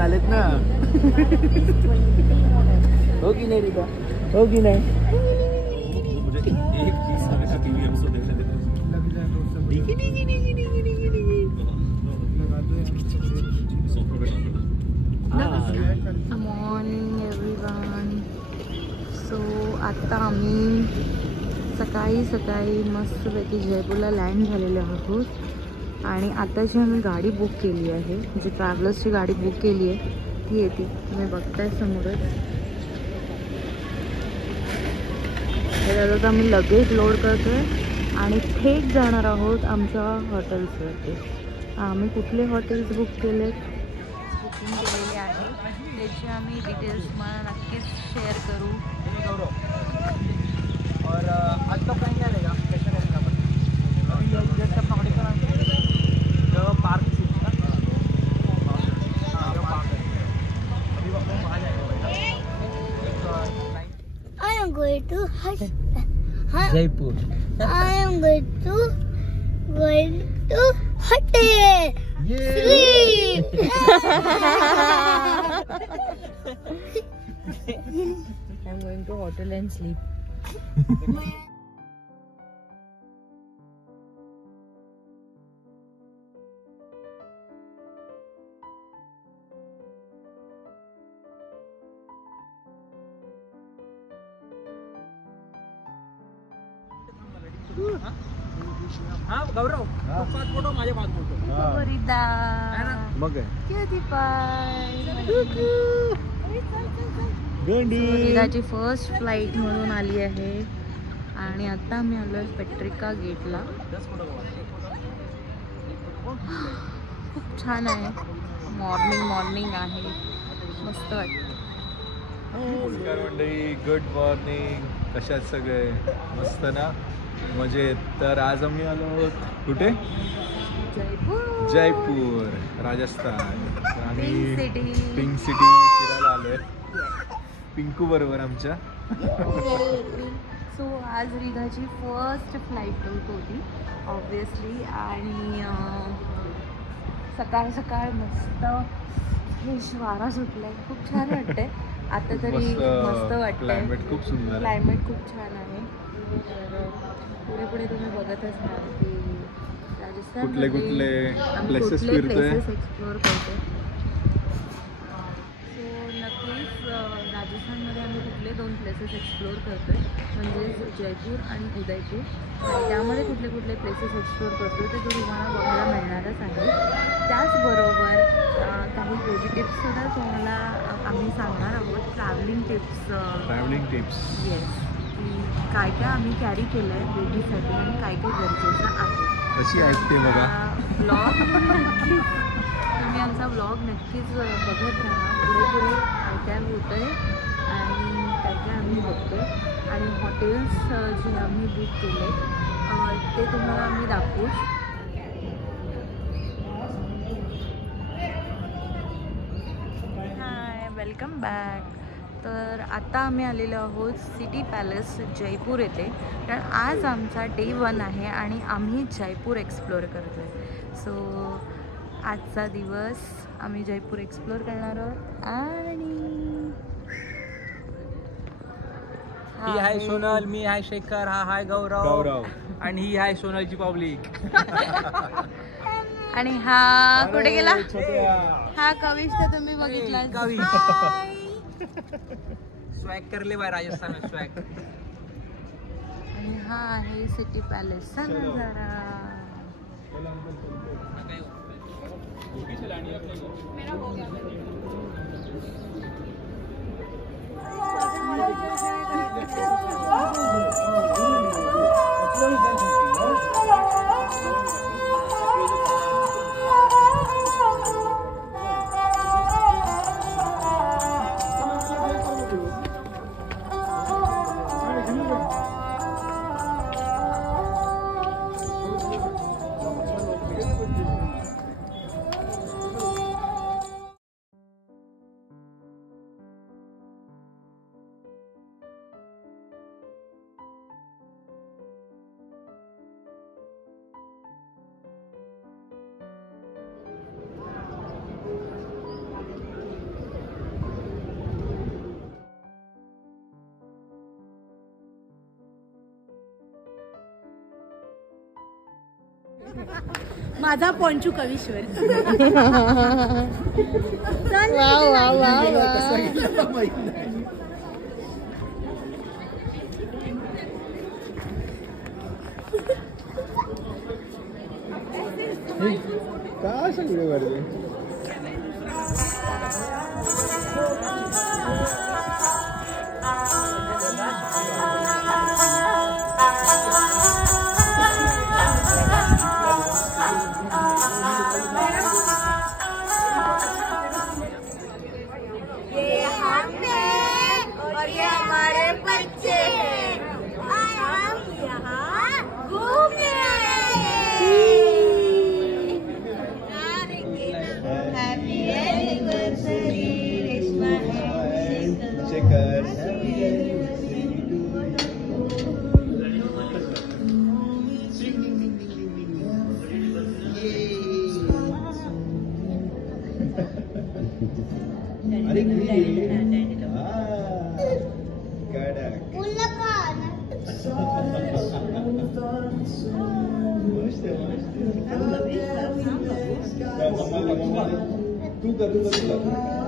झालेत ना. हो की नाही रिता? हो की नाही? एक 30 हमेशा टीवी एपिसोड देखने देते हैं. Morning everyone. सो आता आम्ही सकाळी सकाळी मस्तपैकी जयपूरला लँड झालेलो आहोत आणि आताची आम्ही गाडी बुक केली आहे, म्हणजे ट्रॅव्हलर्सची गाडी बुक केली आहे, ती येते तुम्ही बघताय समोरच. त्याच्यात आम्ही लगेज लोड करतोय आणि थेट जाणार आहोत आमच्या हॉटेल्सवरती. आम्ही कुठले हॉटेल्स बुक केलेत, बुकिंग केलेले आहे, त्याची आम्ही डिटेल्स मला नक्कीच शेअर करू. और आज तो कहीं क्या रहेगा, कैसे रहेगा अपन अभी जस्ट अपना होटल का जो पार्क है जो पार्क है अभी वक्त में आ जाएगा. I am going to Jaipur. I am going to hotel. Sleep. I'm going to hotel and sleep. हाँ गौरव, 5 फोटो माझे 5 फोटो. वरिदा मग किती पाय. गंडी वरिदाची फर्स्ट फ्लाईट म्हणून आली आहे आणि आता आम्ही आलो पेट्रिका गेटला. खूप छान आहे, मॉर्निंग आहे, मस्त वाटतं. नमस्कार मंडळी, गुड मॉर्निंग. कशात सगळे मस्त ना, मजेत. तर आज आम्ही आलो आहोत कुठे? जयपूर राजस्थान. आणि पिंक सिटी फिरायला आलोय पिंकू बरोबर आमच्या. सो आज रिधाची फर्स्ट फ्लाईट होती ऑब्विसली आणि सकाळ सकाळ मस्त फ्रेश वारा सुटलाय, खूप छान वाटतंय. आता तरी मस्त वाटतंय, क्लायमेट खूप सुंदर, क्लायमेट खूप छान आहे. तर पुढे पुढे तुम्ही बघतच राहा की राजस्थान कुठले प्लेसेस फिरतोय, एक्सप्लोअर करतोय. सो नक्कीच राजस्थानमध्ये आम्ही कुठले 2 प्लेसेस एक्सप्लोअर करतोय, म्हणजेच जयपूर आणि उदयपूर. आणि त्यामध्ये कुठले कुठले प्लेसेस एक्सप्लोअर करतोय ते तुम्हाला बघायला मिळणारच आहे. त्याचबरोबर काही बेबी टिप्ससुद्धा तुम्हाला आम्ही सांगणार आहोत. ट्रॅव्हलिंग टिप्स येस, की काय काय आम्ही कॅरी केलं आहे बेबीसाठी आणि काय काय गरजेचं आहे. कशी ऐकते बघा. ब्लॉग नक्कीच तुम्ही आमचा ब्लॉग नक्कीच बघत राहा. पुढे पुढे काय काय होतं आहे आणि काय काय आम्ही बघतो आहे. आणि हॉटेल्स जे आम्ही बुक केले ते तुम्हाला आम्ही दाखवू. हाय, वेलकम बॅक. तर आता आम्ही आलेलो आहोत सिटी पॅलेस जयपूर येथे, कारण आज आमचा डे 1 आहे आणि आम्ही जयपूर एक्सप्लोअर करतो आहे. सो आजचा दिवस आम्ही जयपूर एक्सप्लोअर करणार आहोत. आणि ही हाय सोनल, मी हाय शेखर, हा हाय गौरव आणि ही हाय सोनलची पब्लिक. आणि हा कुठे गेला? हा कविश तर तुम्ही बघितला. स्वॅग करले बाय राजस्थान में स्वॅग. आणि हा आहे सिटी पॅलेसचा नजारा. माझा पोंचू कवीश्वर. काय सगळे वाढले तू कर